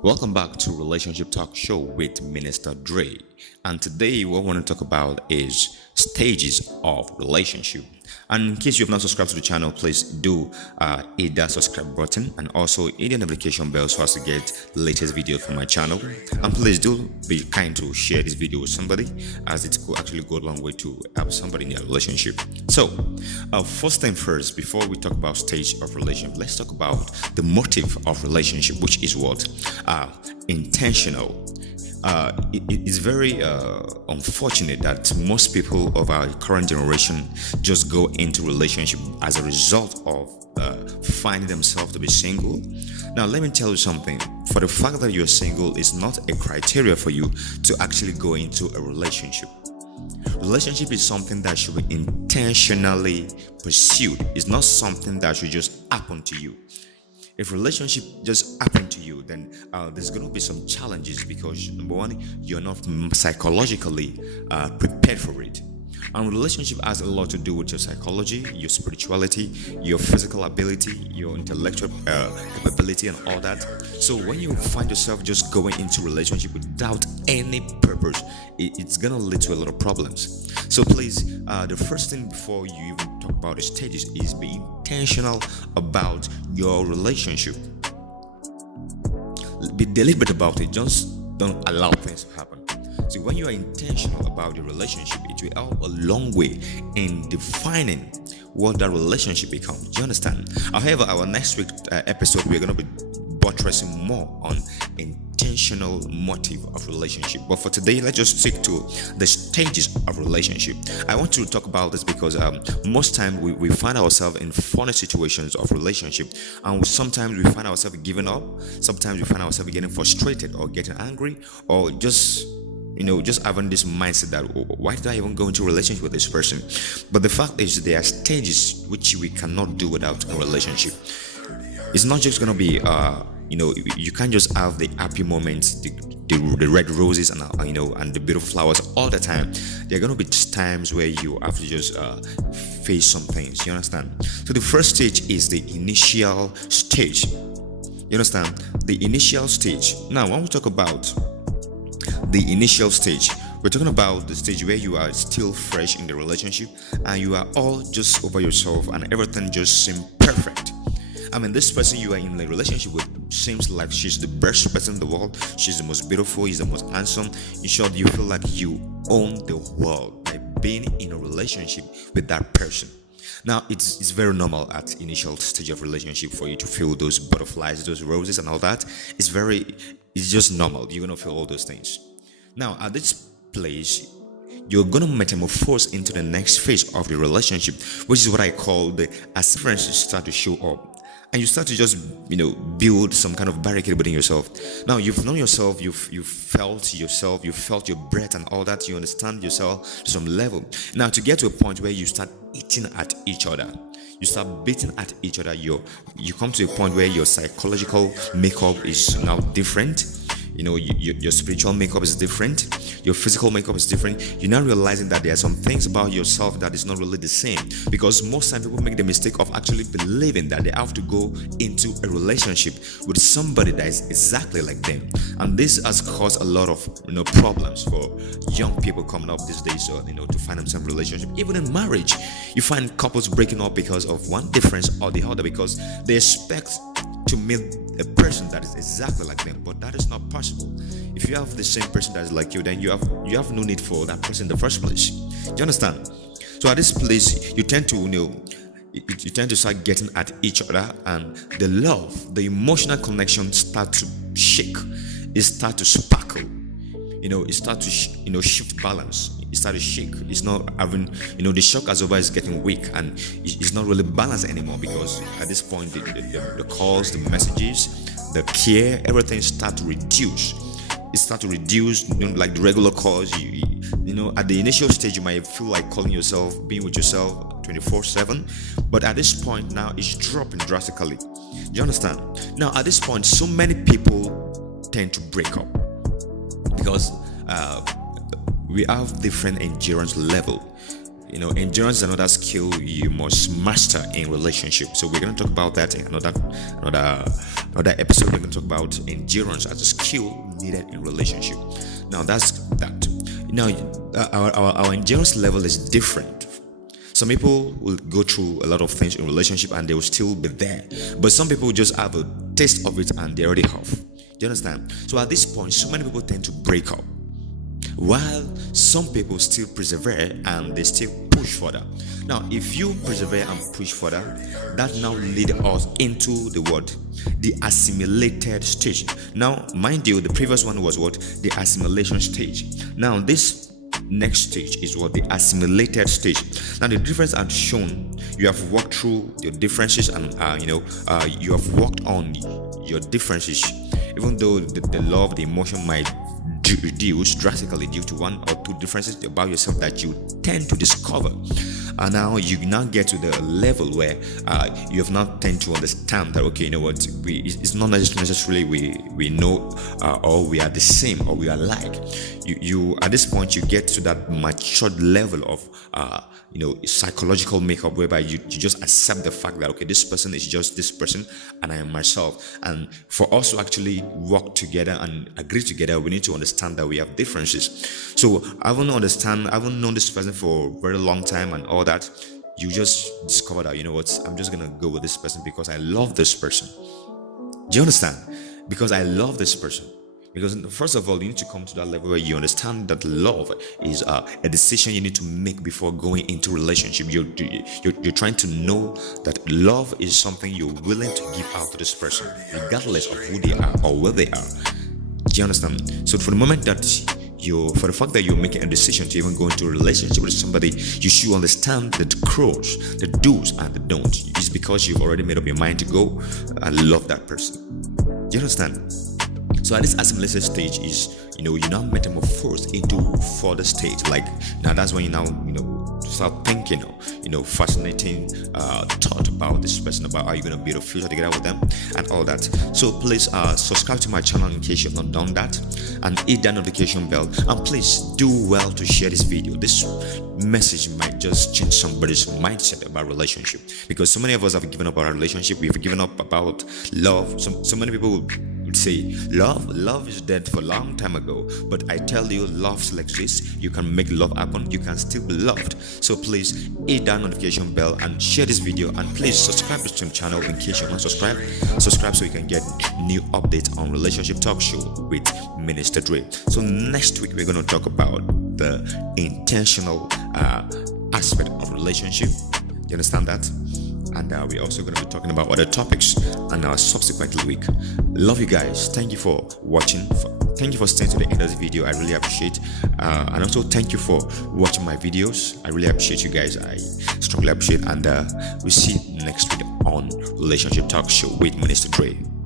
Welcome back to Relationship Talk Show with Minister Drey. And today, what I want to talk about is stages of relationship. And in case you have not subscribed to the channel, please do hit that subscribe button and also hit the notification bell so as to get latest video from my channel. And please do be kind to share this video with somebody, as it could actually go a long way to help somebody in their relationship. So, first thing first, before we talk about stage of relationship, let's talk about the motive of relationship, which is what intentional. It's very unfortunate that most people of our current generation just go into relationship as a result of finding themselves to be single. Now, let me tell you something. For the fact that you're single is not a criteria for you to actually go into a relationship. Relationship is something that should be intentionally pursued. It's not something that should just happen to you. If relationship just happened to you, then there's going to be some challenges because number one, you're not psychologically prepared for it. And relationship has a lot to do with your psychology, your spirituality, your physical ability, your intellectual capability, and all that. So when you find yourself just going into relationship without any purpose, it's gonna lead to a lot of problems. So please, the first thing before you even talk about the stages is be intentional about your relationship. Be deliberate about it. Just don't allow things to happen. See, when you are intentional about your relationship, it will help a long way in defining what that relationship becomes. Do you understand? However, our next week episode, we're going to be buttressing more on intentional motive of relationship. But for today, let's just stick to the stages of relationship. I want to talk about this because most time we find ourselves in funny situations of relationship, and sometimes we find ourselves giving up. Sometimes we find ourselves getting frustrated or getting angry, or just having this mindset that, oh, why did I even go into a relationship with this person? But the fact is, there are stages which we cannot do without a relationship. It's not just gonna be, you can't just have the happy moments, the red roses and and the beautiful flowers all the time. There are gonna be times where you have to just face some things. You understand? So the first stage is the initial stage. You understand? The initial stage. Now, when we talk about the initial stage, we're talking about the stage where you are still fresh in the relationship and you are all just over yourself and everything just seems perfect. I mean, this person you are in a relationship with seems like she's the best person in the world. She's the most beautiful, he's the most handsome. In short, you feel like you own the world by being in a relationship with that person. Now, it's very normal at initial stage of relationship for you to feel those butterflies, those roses and all that. It's just normal. You're gonna feel all those things. Now, at this place, you're gonna metamorphose into the next phase of the relationship, which is what I call the as differences start to show up. And you start to just build some kind of barricade within yourself. Now you've known yourself, you've felt yourself, you felt your breath and all that. You understand yourself to some level. Now to get to a point where you start eating at each other, you start beating at each other. You come to a point where your psychological makeup is now different. Your spiritual makeup is different, your physical makeup is different. You're now realizing that there are some things about yourself that is not really the same, because most times people make the mistake of actually believing that they have to go into a relationship with somebody that is exactly like them, and this has caused a lot of problems for young people coming up these days, to find themselves in a relationship. Even in marriage, you find couples breaking up because of one difference or the other, because they expect to meet a person that is exactly like them, but that is not possible. If you have the same person that is like you, then you have no need for that person in the first place. Do you understand? So at this place, you tend to you tend to start getting at each other, and the love, the emotional connection start to shake. It start to sparkle. It start to shift balance. It start to shake. It's not having the shock absorber is getting weak, and it's not really balanced anymore, because at this point the calls, the messages, the care, everything start to reduce. It start to reduce, like the regular calls. At the initial stage you might feel like calling yourself, being with yourself 24/7, but at this point now it's dropping drastically. Do you understand? Now at this point, so many people tend to break up because we have different endurance level. Endurance is another skill you must master in relationship. So we're going to talk about that in another Another episode we're going to talk about endurance as a skill needed in relationship. Now that's that. Now our endurance level is different. Some people will go through a lot of things in relationship and they will still be there, but some people just have a taste of it and they're already off. Do you understand? So at this point, so many people tend to break up, while some people still persevere and they still push further. Now, if you persevere and push further, that now leads us into the assimilated stage. Now, mind you, the previous one was the assimilation stage. Now, this next stage is the assimilated stage. Now, the difference are shown. You have walked through your differences, and you have worked on your differences. Even though the love, the emotion might reduce drastically due to one or two differences about yourself that you tend to discover, and now you get to the level where you have now tend to understand that, okay, you know what, it's not necessarily we know or we are the same or we are alike. You at this point you get to that matured level of psychological makeup, whereby you just accept the fact that, okay, this person is just this person and I am myself, and for us to actually work together and agree together, we need to understand that we have differences. So I haven't known this person for a very long time and all that. You just discover that, you know what, I'm just gonna go with this person because I love this person. Do you understand? Because I love this person. Because first of all, you need to come to that level where you understand that love is a decision you need to make before going into relationship. You're trying to know that love is something you're willing to give out to this person, regardless of who they are or where they are. Do you understand? So for the moment that for the fact that you're making a decision to even go into a relationship with somebody, you should understand the pros, the do's and the don'ts. It's because you've already made up your mind to go and love that person. Do you understand? So at this assimilated stage is, you now metamorphose into further stage. Like now, that's when you now, start thinking, fascinating thought about this person, about how you're going to build a future together with them and all that. So please subscribe to my channel in case you've not done that, and hit that notification bell, and please do well to share this video. This message might just change somebody's mindset about relationship, because so many of us have given up our relationship. We've given up about love. So many people would say love is dead for a long time ago, but I tell you, love still exists. You can make love happen. You can still be loved. So please hit that notification bell and share this video, and please subscribe to the channel in case you're not subscribed. Subscribe so you can get new updates on Relationship Talk Show with Minister Drey. So next week we're going to talk about the intentional aspect of relationship. You understand that? And we're also going to be talking about other topics on our subsequent week. Love you guys. Thank you for watching. Thank you for staying to the end of the video. I really appreciate. And also thank you for watching my videos. I really appreciate you guys. I strongly appreciate. And we'll see you next week on Relationship Talk Show with Minister Drey.